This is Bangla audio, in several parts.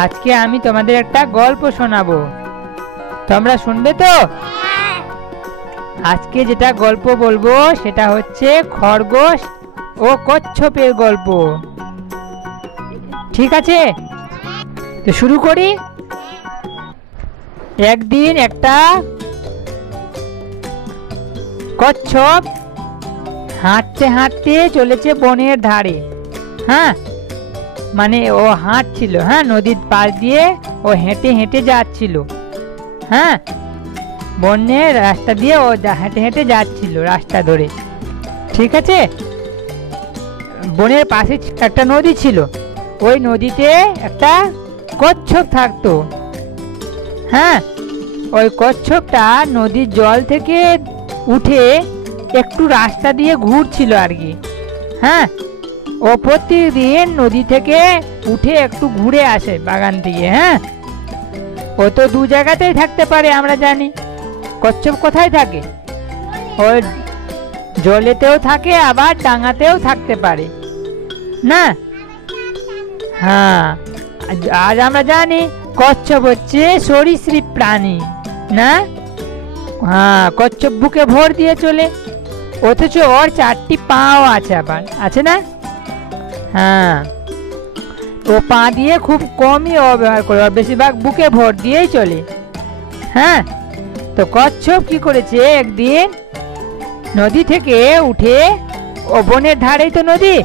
আজকে আমি তোমাদের একটা গল্প শোনাবো, তোমরা শুনবে তো? আজকে যেটা গল্প বলবো সেটা হচ্ছে খরগোশ ও কচ্ছপের গল্প। ঠিক আছে, তো শুরু করি। একদিন একটা কচ্ছপ হাঁটতে হাঁটতে চলেছে বনের ধারে। হ্যাঁ, মানে ও হাঁটছিল, হ্যাঁ, নদীর পাশ দিয়ে ও হেঁটে হেঁটে যাচ্ছিল। হ্যাঁ, বনের রাস্তা দিয়ে ও হেঁটে হেঁটে যাচ্ছিল রাস্তা ধরে। ঠিক আছে, বনের পাশে একটা নদী ছিল, ওই নদীতে একটা কচ্ছপ থাকতো। হ্যাঁ, ওই কচ্ছপটা নদীর জল থেকে উঠে একটু রাস্তা দিয়ে ঘুরছিল আর কি। হ্যাঁ, ও প্রতিদিন নদী থেকে উঠে একটু ঘুরে আসে বাগান থেকে। হ্যাঁ, ও তো দু জায়গাতেই থাকতে পারে, আমরা জানি। কচ্ছপ কোথায় থাকে? ও জলেতেও থাকে, আবার ডাঙাতেও থাকতে পারে না। হ্যাঁ, আজ আমরা জানি কচ্ছপ হচ্ছে সরীসৃপ প্রাণী না। হ্যাঁ, কচ্ছপ বুকে ভর দিয়ে চলে, অথচ ওর 4টি পাও আছে, আবার আছে না। হ্যাঁ, ও পা দিয়ে খুব কমই ব্যবহার করে, বেশিরভাগ বুকে ভর দিয়েই চলে। হ্যাঁ, তো কচ্ছপ কি করেছে, একদিন নদী থেকে উঠে, ও বনের ধারেই তো নদী,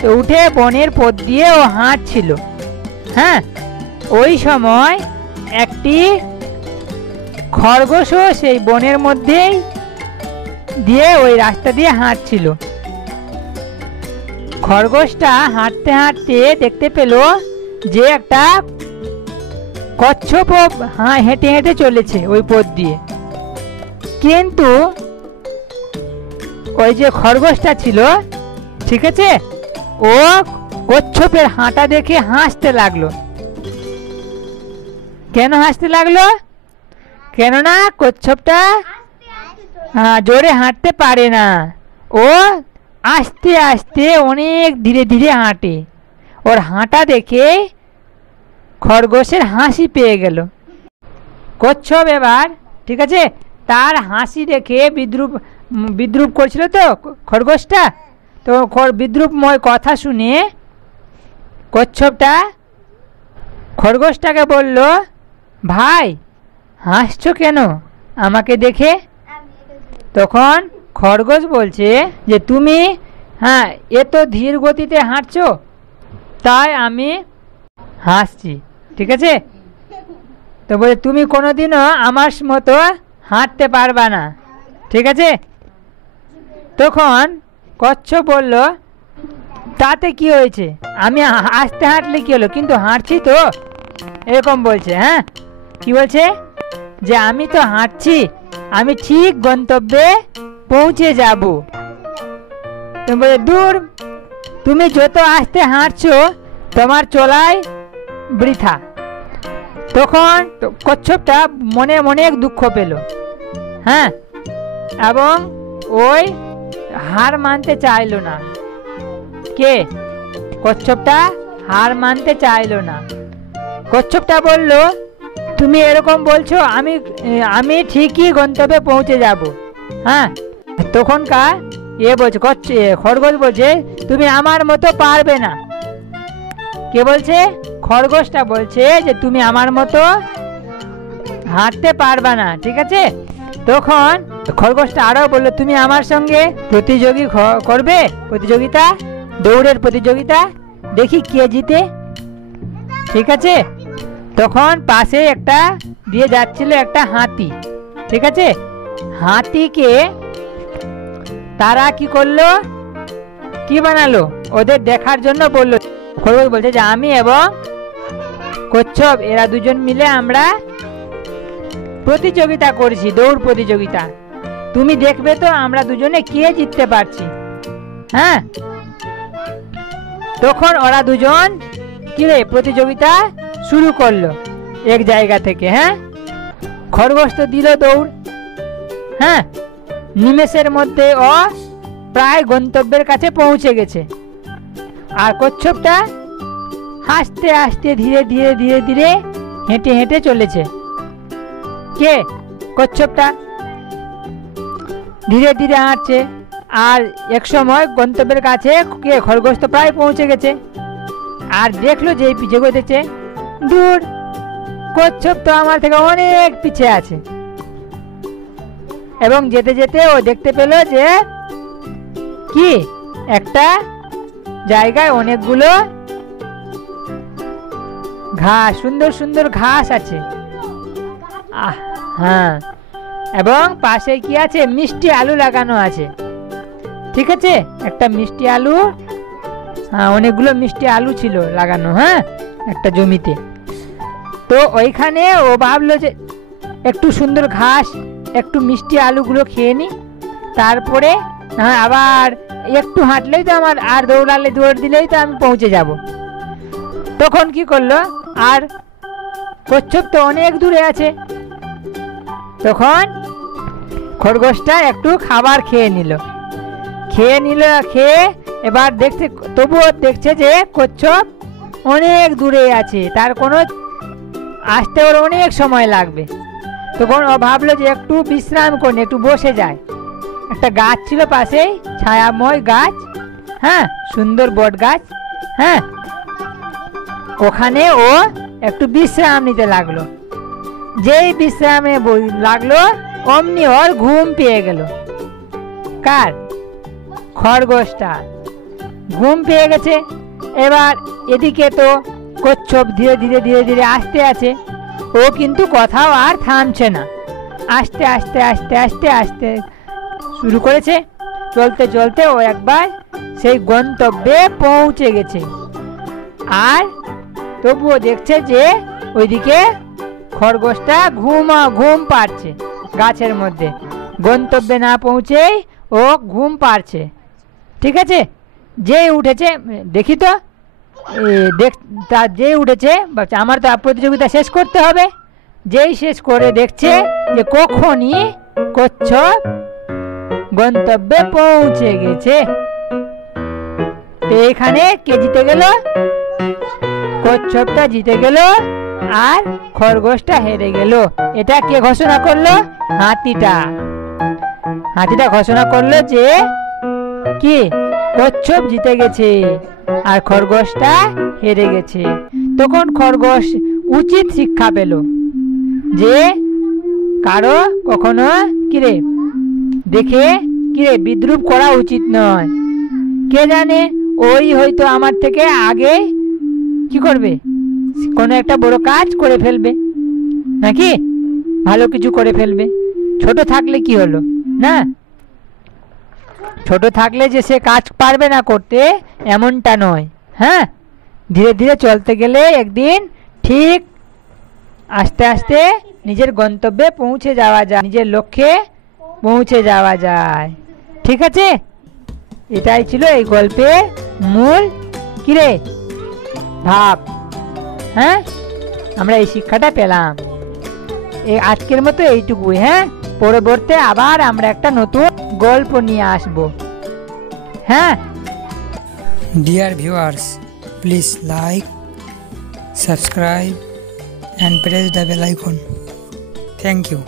তো উঠে বনের পথ দিয়ে ও হাঁটছিল। হ্যাঁ, ওই সময় একটি খরগোশও সেই বনের মধ্যেই দিয়ে ওই রাস্তা দিয়ে হাঁটছিল। খরগোশটা হাঁটতে হাঁটতে দেখতে পেল যে একটা কচ্ছপ হেঁটে হেঁটে চলেছে ওই পথ দিয়ে। কিন্তু ওই যে খরগোশটা ছিল, ঠিক আছে, ও কচ্ছপের হাঁটা দেখে হাসতে লাগলো। কেন হাসতে লাগলো? কেননা কচ্ছপটা জোরে হাঁটতে পারে না, ও আস্তে আস্তে অনেক ধীরে ধীরে হাঁটে। ওর হাঁটা দেখে খরগোশের হাসি পেয়ে গেল। কচ্ছপ এবার, ঠিক আছে, তার হাসি দেখে বিদ্রুপ করছিল তো খরগোশটা, তো বিদ্রুপময় কথা শুনে কচ্ছপটা খরগোশটাকে বলল, ভাই হাসছো কেন আমাকে দেখে? তখন খরগোশ বলছে যে তুমি এত ধীর গতিতে হাঁটছো, তাই আমি হাসছি। ঠিক আছে, তো বলে তুমি কোনোদিনও আমার মতো হাঁটতে পারবা না। ঠিক আছে, তখন কচ্ছপ বলল, তাতে কি হয়েছে, আমি আস্তে হাঁটলে কি হলো, কিন্তু হাঁটছি তো, এরকম বলছে। হ্যাঁ, কি বলছে, যে আমি তো হাঁটছি, আমি ঠিক গন্তব্যে পৌঁছে যাব। তুমি বলে, দূর, তুমি যত আস্তে হাঁটছো তোমার চলাই বৃথা। তখন কচ্ছপটা মনে মনে দুঃখ পেল। হ্যাঁ, এবং ওই হার মানতে চাইলো না। কে? কচ্ছপটা হার মানতে চাইলো না। কচ্ছপটা বলল, তুমি এরকম বলছো, আমি ঠিকই গন্তব্যে পৌঁছে যাব। হ্যাঁ, তখনকার বলছে খরগোশ বলছে, তুমি আমার মতো পারবে না। কে বলছে? খরগোশটা বলছে যে তুমি আমার মতো হাঁটতে পারবা না। ঠিক আছে, তখন খরগোশটা আরো বললো, তুমি আমার সঙ্গে প্রতিযোগিতা, দৌড়ের প্রতিযোগিতা, দেখি কে জিতে। ঠিক আছে, তখন পাশে একটা দিয়ে যাচ্ছিল একটা হাতি। ঠিক আছে, হাতিকে তারা কি করলো, কি বানালো, ওদের দেখার জন্য বললো। খরগোশ বলছে যে আমি এবং কচ্ছপ এরা দুজন মিলে আমরা প্রতিযোগিতা করেছি, দৌড় প্রতিযোগিতা, তুমি দেখবে তো আমরা দুজনে কে জিততে পারছি। হ্যাঁ, তখন ওরা দুজন প্রতিযোগিতা শুরু করলো এক জায়গা থেকে। হ্যাঁ, খরগোশ তো দিল দৌড়। হ্যাঁ, নিমেষের মধ্যে ও প্রায় গন্তব্যের কাছে পৌঁছে গেছে। আর কচ্ছপটা আস্তে আস্তে ধীরে ধীরে ধীরে ধীরে হেঁটে হেঁটে চলেছে। কে? কচ্ছপটা ধীরে ধীরে হাঁটছে। আর এক সময় গন্তব্যের কাছে কে খরগোশ তো প্রায় পৌঁছে গেছে। আর দেখলো যে পিছিয়ে গেছে, দূর, কচ্ছপ তো আমার থেকে অনেক পিছিয়ে আছে। এবং যেতে যেতে ও দেখতে পেল যে কি একটা জায়গায় অনেকগুলো ঘাস, সুন্দর সুন্দর ঘাস আছে। হ্যাঁ, এবং পাশে কি আছে, মিষ্টি আলু লাগানো আছে। ঠিক আছে, একটা মিষ্টি আলু, হ্যাঁ অনেকগুলো মিষ্টি আলু ছিল লাগানো, হ্যাঁ একটা জমিতে। তো ওইখানে ও ভাবলো যে একটু সুন্দর ঘাস, একটু মিষ্টি আলুগুলো খেয়ে নি, তারপরে আবার একটু হাঁটলেই তো আমার, আর দৌড় দিলেই তো আমি পৌঁছে যাব। তখন কি করলো, আর কচ্ছপ তো অনেক দূরে আছে। তখন খরগোশটা একটু খাবার খেয়ে নিল, খেয়ে এবার দেখছে, তবুও দেখছে যে কচ্ছপ অনেক দূরে আছে, তার কোনো আসতে ওর অনেক সময় লাগবে। তখন ও ভাবলো যে একটু বিশ্রাম করে একটু বসে যায়। একটা গাছ ছিল পাশেই, ছায়াময় গাছ, হ্যাঁ সুন্দর বট গাছ, হ্যাঁ ওখানে ও একটু বিশ্রাম নিতে লাগলো। যেই বিশ্রামে লাগলো অমনি ওর ঘুম পেয়ে গেল। কার? খরগোশটা ঘুম পেয়ে গেছে। এবার এদিকে তো কচ্ছপ ধীরে ধীরে ধীরে ধীরে আসতে আছে, ও কিন্তু কোথাও আর থামছে না, আস্তে আস্তে আস্তে আস্তে আস্তে শুরু করেছে। চলতে চলতে ও একবার সেই গন্তব্যে পৌঁছে গেছে। আর তবুও দেখছে যে ওইদিকে খরগোশটা ঘুম পাচ্ছে গাছের মধ্যে, গন্তব্যে না পৌঁছেই ও ঘুম পাচ্ছে। ঠিক আছে, যেই উঠেছে, দেখি তো যেই উঠেছে, আমার তো প্রতিযোগিতা শেষ করতে হবে। যেই শেষ করে দেখছে যে কখনই কচ্ছপ গন্তব্যে পৌঁছে গেছে। তো এখানে কে জিতে গেল? কচ্ছপটা জিতে গেল আর খরগোশটা হেরে গেল। এটা কে ঘোষণা করলো? হাতিটা ঘোষণা করলো যে কি কচ্ছপ জিতে গেছে আর খরগোশটা হেরে গেছে। তখন খরগোশ উচিত শিক্ষা পেল যে কারো কখনো কিরে দেখে কিরে বিদ্রুপ করা উচিত নয়। কে জানে ওই হয়তো আমার থেকে আগে কি করবে, কোনো একটা বড় কাজ করে ফেলবে, নাকি ভালো কিছু করে ফেলবে। ছোট থাকলে কি হলো, না ছোট থাকলে যে সে কাজ পারবে না করতে এমনটা নয়। হ্যাঁ, ধীরে ধীরে চলতে গেলে একদিন ঠিক আস্তে আস্তে নিজের গন্তব্যে পৌঁছে যাওয়া যায়, নিজের লক্ষ্যে পৌঁছে যাওয়া যায়। ঠিক আছে, এটাই ছিল এই গল্পের মূল কিরে ভাব। হ্যাঁ, আমরা এই শিক্ষাটা পেলাম। এই আজকের মতো এইটুকুই। হ্যাঁ, পরবর্তী আবার আমরা একটা নতুন গল্প নিয়ে আসব। হ্যাঁ, dear viewers, please like, subscribe and press the bell icon. Thank you.